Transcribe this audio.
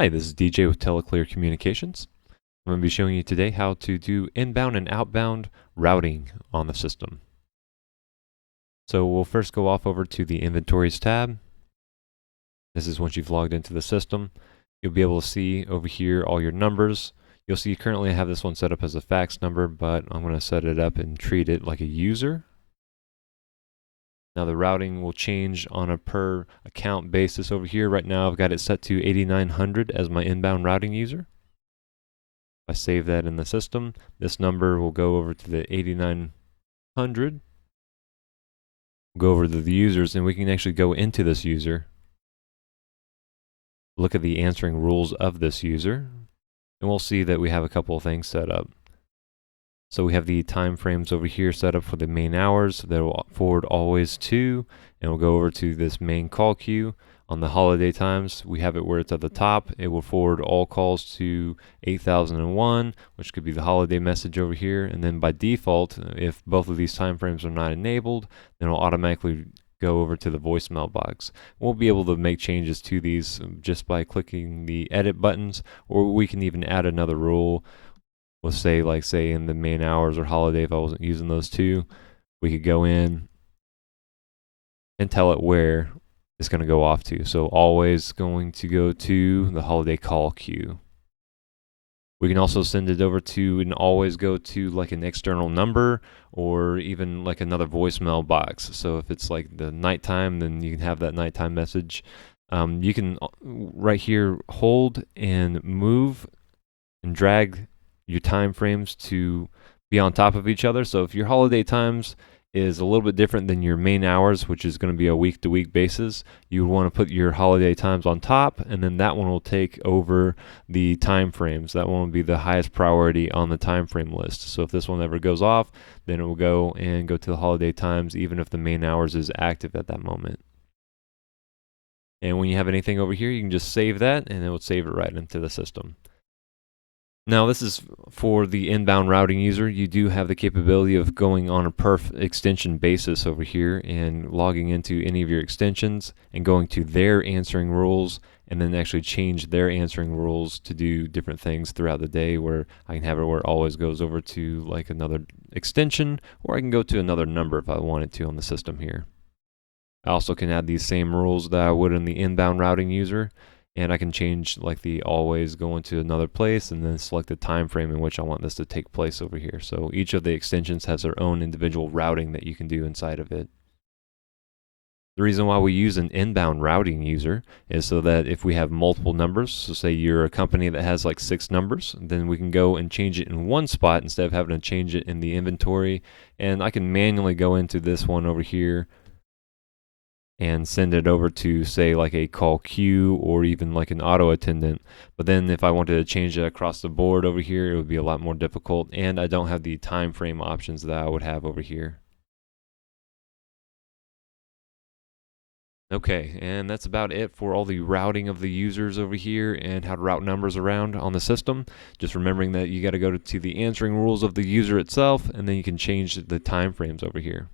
Hi, this is DJ with Teleclear Communications. I'm going to be showing you today how to do inbound and outbound routing on the system. So we'll first go off over to the Inventories tab. This is once you've logged into the system. You'll be able to see over here all your numbers. You'll see currently I have this one set up as a fax number, but I'm going to set it up and treat it like a user. Now the routing will change on a per account basis over here. Right now I've got it set to 8900 as my inbound routing user. If I save that in the system, this number will go over to the 8900. We'll go over to the users, and we can actually go into this user, look at the answering rules of this user, and we'll see that we have a couple of things set up. So we have the time frames over here set up for the main hours that will forward always to, and we'll go over to this main call queue. On the holiday times, we have it where it's at the top. It will forward all calls to 8001, which could be the holiday message over here. And then by default, if both of these time frames are not enabled, then it'll automatically go over to the voicemail box. We'll be able to make changes to these just by clicking the edit buttons, or we can even add another rule. We'll say, like, say in the main hours or holiday, if I wasn't using those two, we could go in and tell it where it's going to go off to. So always going to go to the holiday call queue. We can also send it over to and always go to like an external number or even like another voicemail box. So if it's like the nighttime, then you can have that nighttime message. You can right here hold and move and drag your time frames to be on top of each other. So if your holiday times is a little bit different than your main hours, which is going to be a week-to-week basis, you would want to put your holiday times on top, and then that one will take over the time frames. That one will be the highest priority on the time frame list. So if this one ever goes off, then it will go to the holiday times, even if the main hours is active at that moment. And when you have anything over here, you can just save that, and it will save it right into the system. Now this is for the inbound routing user. You do have the capability of going on a per extension basis over here and logging into any of your extensions and going to their answering rules, and then actually change their answering rules to do different things throughout the day, where I can have it where it always goes over to like another extension, or I can go to another number if I wanted to on the system here. I also can add these same rules that I would in the inbound routing user, and I can change like the always going to another place, and then select the time frame in which I want this to take place over here. So each of the extensions has their own individual routing that you can do inside of it. The reason why we use an inbound routing user is so that if we have multiple numbers, so say you're a company that has like 6 numbers, then we can go and change it in one spot instead of having to change it in the inventory. And I can manually go into this one over here and send it over to, say, like a call queue or even like an auto attendant. But then if I wanted to change it across the board over here, it would be a lot more difficult, and I don't have the time frame options that I would have over here. Okay, and that's about it for all the routing of the users over here and how to route numbers around on the system. Just remembering that you got to go to the answering rules of the user itself, and then you can change the time frames over here.